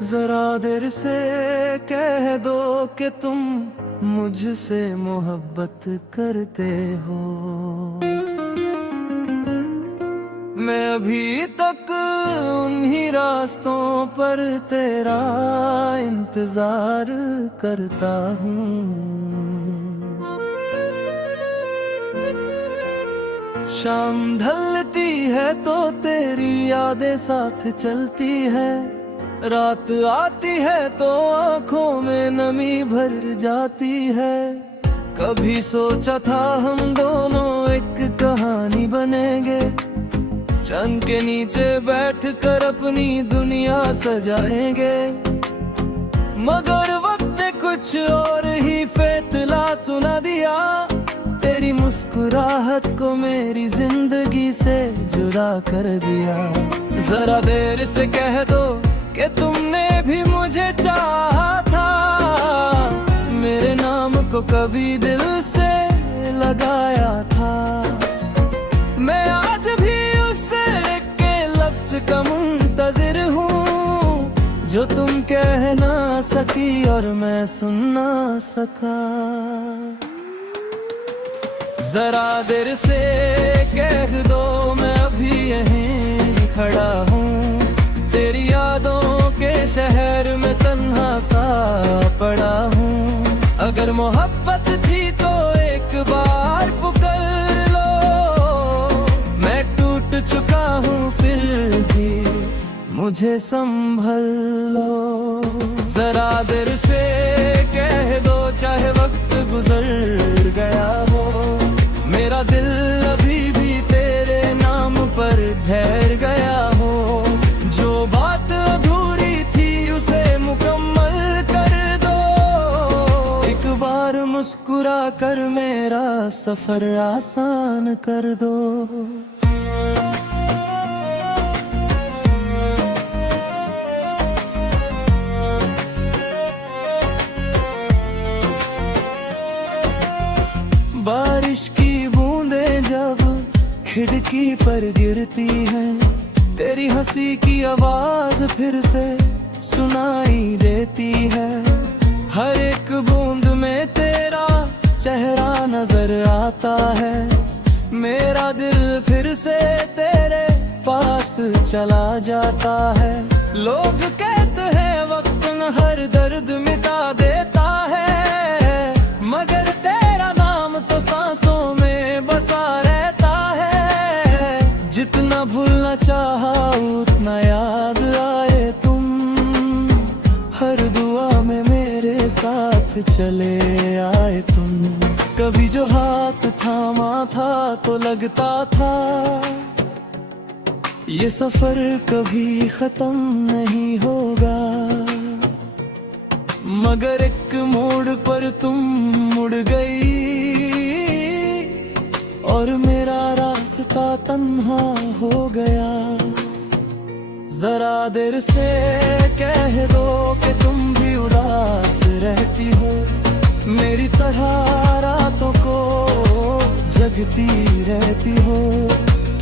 जरा देर से कह दो कि तुम मुझसे मोहब्बत करते हो। मैं अभी तक उन्हीं रास्तों पर तेरा इंतजार करता हूँ। शाम ढलती है तो तेरी यादें साथ चलती है, रात आती है तो आंखों में नमी भर जाती है। कभी सोचा था हम दोनों एक कहानी बनेंगे, चांद के नीचे बैठकर अपनी दुनिया सजाएंगे। मगर वक्त ने कुछ और ही फैसला सुना दिया, तेरी मुस्कुराहट को मेरी जिंदगी से जुदा कर दिया। जरा देर से कह दो कि तुमने भी मुझे चाहा था, मेरे नाम को कभी दिल से लगाया था। मैं आज भी उस के लफ्ज का मुंतजिर हूँ, जो तुम कह ना सकी और मैं सुन ना सका। जरा देर से कह दो मैं अभी यहीं खड़ा हूँ, तेरी यादों के शहर में तन्हा सा पड़ा हूँ। अगर मोहब्बत थी तो एक बार पुकार लो, मैं टूट चुका हूँ फिर भी मुझे संभल लो। जरा देर से कह दो चाहे वक्त गुजर गया हो, मेरा दिल अभी भी तेरे नाम पर ठहर गया हो। जो बात अधूरी थी उसे मुकम्मल कर दो, एक बार मुस्कुरा कर मेरा सफर आसान कर दो। बारिश की बूंदें जब खिड़की पर गिरती हैं, तेरी हंसी की आवाज फिर से सुनाई देती है। हर एक बूंद में तेरा चेहरा नजर आता है, मेरा दिल फिर से तेरे पास चला जाता है। लोग कहते हैं वक्त न हर दर्द मिटा देता है, मगर तेरा नाम तो सांसों में बसा रहता है। जितना भूलना चाहा उतना याद आए तुम, हर दुआ में मेरे साथ चले आए तुम। कभी जो हाथ थामा था तो लगता था ये सफर कभी खत्म नहीं होगा, मगर एक मोड़ पर तुम मुड़ गई और मेरा रास्ता तन्हा हो गया। जरा देर से कह दो कि तुम भी उदास रहती हो, मेरी तरह रातों को जगती रहती हो।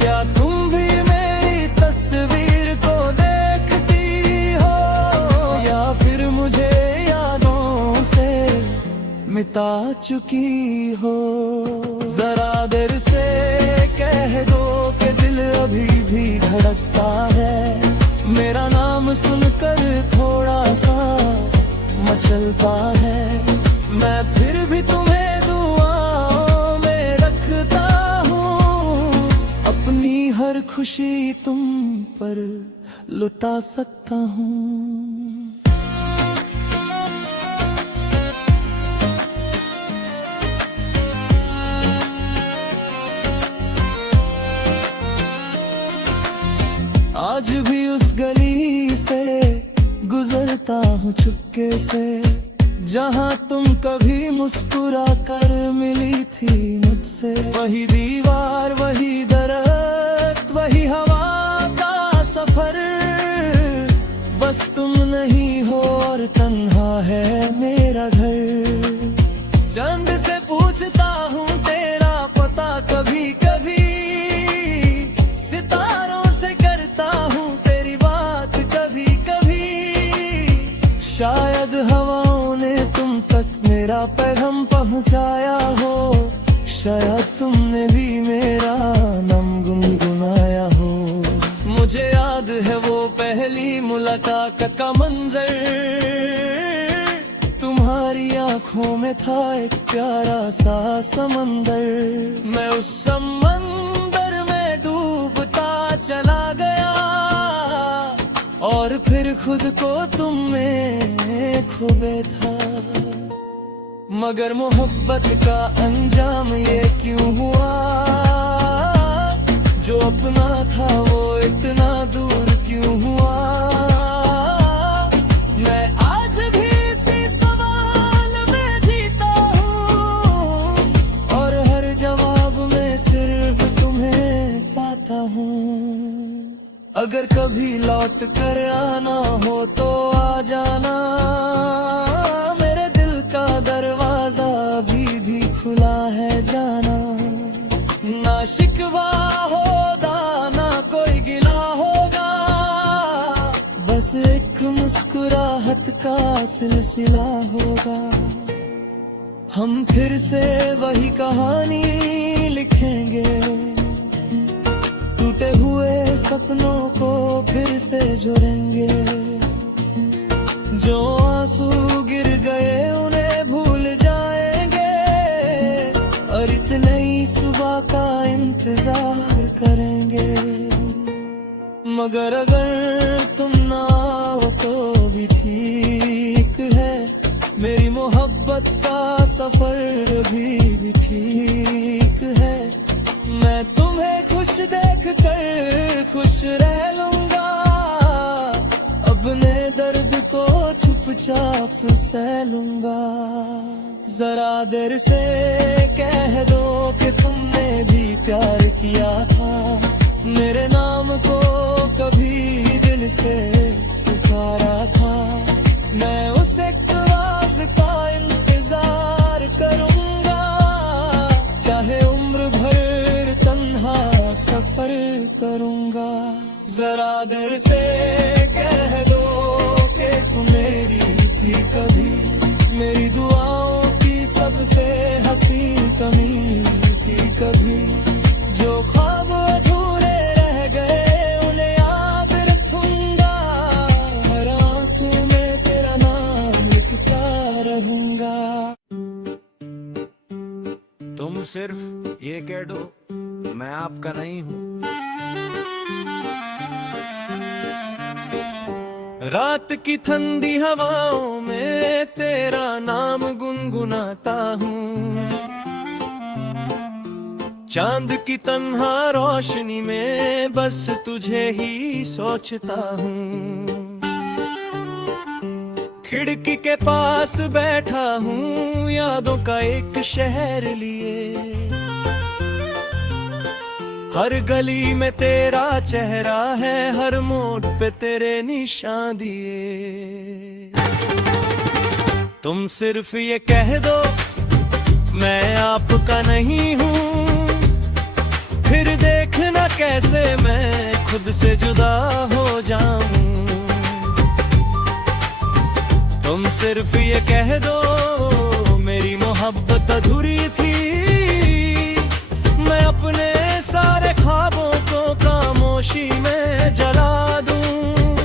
क्या तुम भी मेरी तस्वीर को देखती हो, या फिर मुझे यादों से मिटा चुकी हो। जरा देर से कह दो कि दिल अभी भी धड़कता है, मेरा नाम सुनकर थोड़ा सा मचलता है। मैं फिर भी तुम्हें दुआओं में रखता हूँ, अपनी हर खुशी तुम पर लुटा सकता हूँ। आज भी उस गली से गुजरता हूँ चुपके से, जहाँ तुम कभी मुस्कुरा कर मिली थी मुझसे। वही दीवार, वही दरख्त, वही हवा का सफर, बस तुम नहीं हो और तन्हा है मेरा घर। चांद से पूछता हूँ तेरा पता कभी कभी, सितारों से करता हूँ तेरी बात कभी कभी। मेरा मंजर, तुम्हारी आंखों में था एक प्यारा सा समंदर। मैं उस समंदर में डूबता चला गया और फिर खुद को तुम में खो बैठा। मगर मोहब्बत का अंजाम ये क्यों हुआ, जो अपना था वो इतना दूर क्यों हुआ। मैं आज भी इसी सवाल में जीता हूँ और हर जवाब में सिर्फ तुम्हें पाता हूँ। अगर कभी लौट कर आना हो तो आ जाना, मेरे दिल का दरवाजा अभी भी खुला है जाना। ना शिकवा होगा ना कोई गिला होगा, बस एक मुस्कुराहट का सिलसिला होगा। हम फिर से वही कहानी लिखेंगे, टूटे हुए सपनों को फिर से जोड़ेंगे। जो आंसू गिर गए उन्हें भूल जाएंगे और एक नई सुबह का इंतजार करेंगे। मगर अगर तुम ना आओ तो भी ठीक है, मेरी मोहब्बत का सफर भी ठीक है। मैं तुम्हें खुश देख कर खुश रह लूंगा, अपने दर्द को चुपचाप सह लूंगा। जरा देर से कह दो कि तुमने भी प्यार किया था, मेरे नाम को कभी दिल से पुकारा था। मैं उस एक आवाज का इंतजार करूंगा, चाहे उम्र भर तन्हा सफर करूंगा। जरा देर से कह दो कि तुम मेरी थी कभी, मेरी दुआओं की सबसे हंसी कमी थी कभी। जो ख्वाब अधूरे रह गए उन्हें याद रखूंगा, हर आंसू में तेरा नाम लिखता रहूंगा। तुम सिर्फ ये कह दो मैं आपका नहीं हूँ। रात की ठंडी हवाओं में तेरा नाम गुनगुनाता हूँ, चांद की तन्हा रोशनी में बस तुझे ही सोचता हूँ। खिड़की के पास बैठा हूँ यादों का एक शहर लिए, हर गली में तेरा चेहरा है, हर मोड़ पे तेरे निशान दिए। तुम सिर्फ ये कह दो मैं आपका नहीं हूँ, फिर देखना कैसे मैं खुद से जुदा हो जाऊं। तुम सिर्फ ये कह दो मेरी मोहब्बत अधूरी थी, मैं अपने सारे ख्वाबों को खामोशी में जला दूं।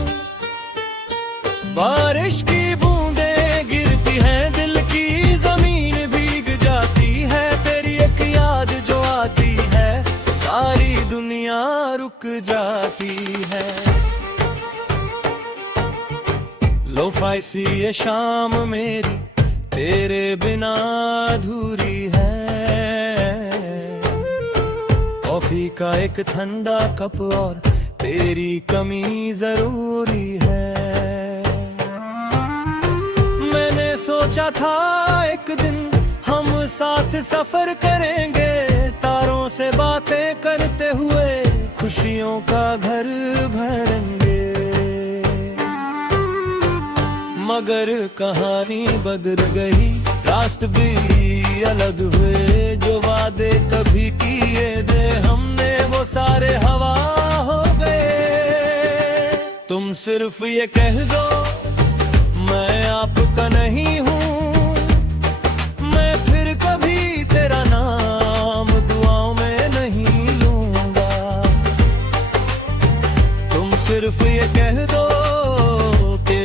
बारिश की बूंदें गिरती हैं दिल की, जमीन भीग जाती है, तेरी एक याद जो आती है सारी दुनिया रुक जाती है। लोफाई सी ये शाम मेरी तेरे बिना अधूरी है, कॉफी का एक ठंडा कप और तेरी कमी जरूरी है। मैंने सोचा था एक दिन हम साथ सफर करेंगे, तारों से बातें करते हुए खुशियों का घर भरेंगे। मगर कहानी बदल गई, रास्ते भी अलग हुए, जो वादे कभी किए थे हमने वो सारे हवा हो गए। तुम सिर्फ ये कह दो मैं आपका नहीं हूँ, मैं फिर कभी तेरा नाम दुआओं में नहीं लूंगा। तुम सिर्फ ये कह दो कि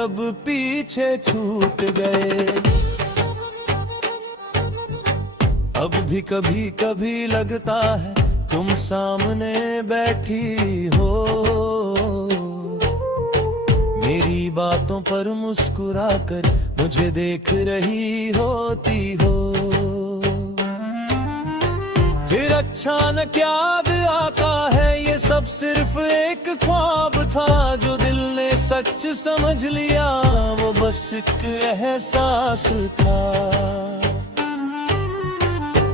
कब पीछे छूट गए। अब भी कभी कभी लगता है तुम सामने बैठी हो, मेरी बातों पर मुस्कुरा कर मुझे देख रही होती हो। फिर अच्छा न क्या आता है, ये सब सिर्फ एक ख्वाब था जो दिल ने सच समझ लिया, वो बस एक एहसास था।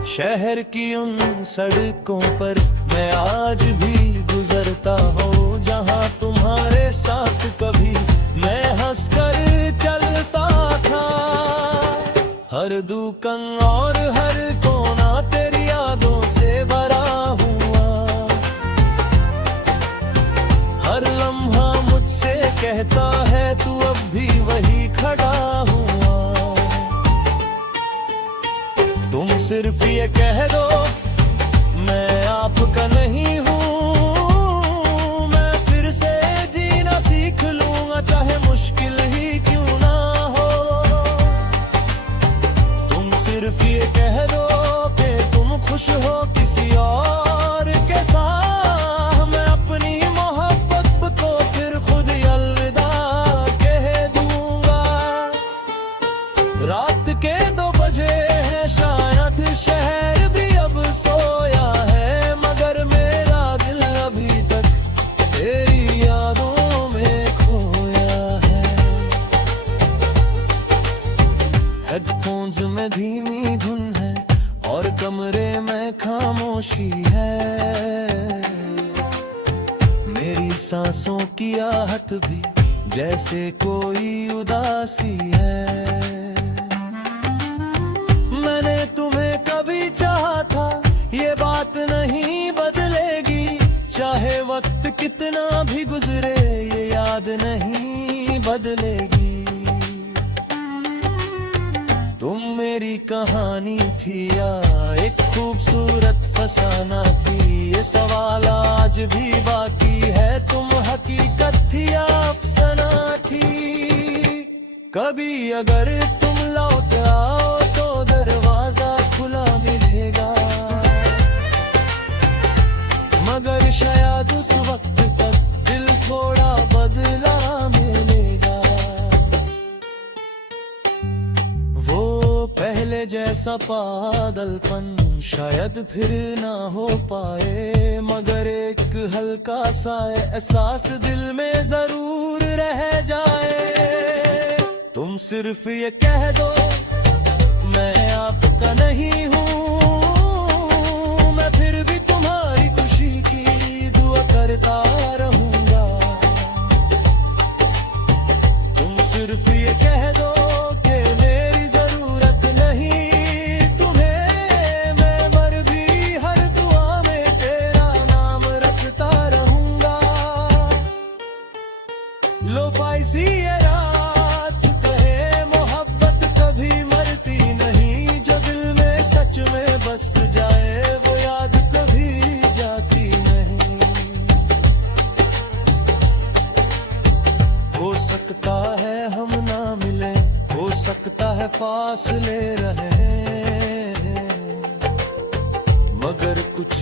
शहर की उन सड़कों पर मैं आज भी गुजरता हूँ, जहाँ तुम्हारे साथ कभी मैं हंसकर चलता था। हर दुकान और हर कोना तेरी यादों से भरा हुआ, हर लम्हा मुझसे कहता है तू अब भी वही खड़ा हुआ। तुम सिर्फ ये कह दो मैं आपका नहीं हूँ, मैं फिर से जीना सीख लूंगा चाहे मुश्किल ही क्यों ना हो। तुम सिर्फ ये कह दो कि तुम खुश हो किसी और के साथ, मैं अपनी मोहब्बत को फिर खुद ही अलविदा कह दूंगा। रात के 2 बजे हैं शायद शहर भी अब सोया है, मगर मेरा दिल अभी तक तेरी यादों में खोया है। हेडफोन्स में धीमी धुन है और कमरे में खामोशी है, मेरी सांसों की आहट भी जैसे कोई उदासी है। मैंने तुम्हें कभी चाहा था ये बात नहीं बदलेगी, चाहे वक्त कितना भी गुजरे ये याद नहीं बदलेगी। तुम मेरी कहानी थी या एक खूबसूरत फसाना थी, ये सवाल आज भी बाकी है, तुम हकीकत थी या अफसाना थी। कभी अगर तुम लौट आओ तो दरवाजा खुला मिलेगा, मगर शायद उस वक्त तक दिल थोड़ा बदला मिलेगा। वो पहले जैसा पागलपन शायद फिर ना हो पाए, मगर एक हल्का सा एहसास दिल में जरूर रह जाए। तुम सिर्फ ये कह दो मैं आपका नहीं हूँ, मैं फिर भी तुम्हारी खुशी की दुआ करता रहूंगा। तुम सिर्फ ये कह दो कि मेरी जरूरत नहीं तुम्हें, मैं मर भी हर दुआ में तेरा नाम रखता रहूंगा। लो फाइसी ये रात कहे मोहब्बत कभी मरती नहीं, जो दिल में सच में बस जाए वो याद कभी जाती नहीं। हो सकता है हम ना मिले, हो सकता है फासले रहे,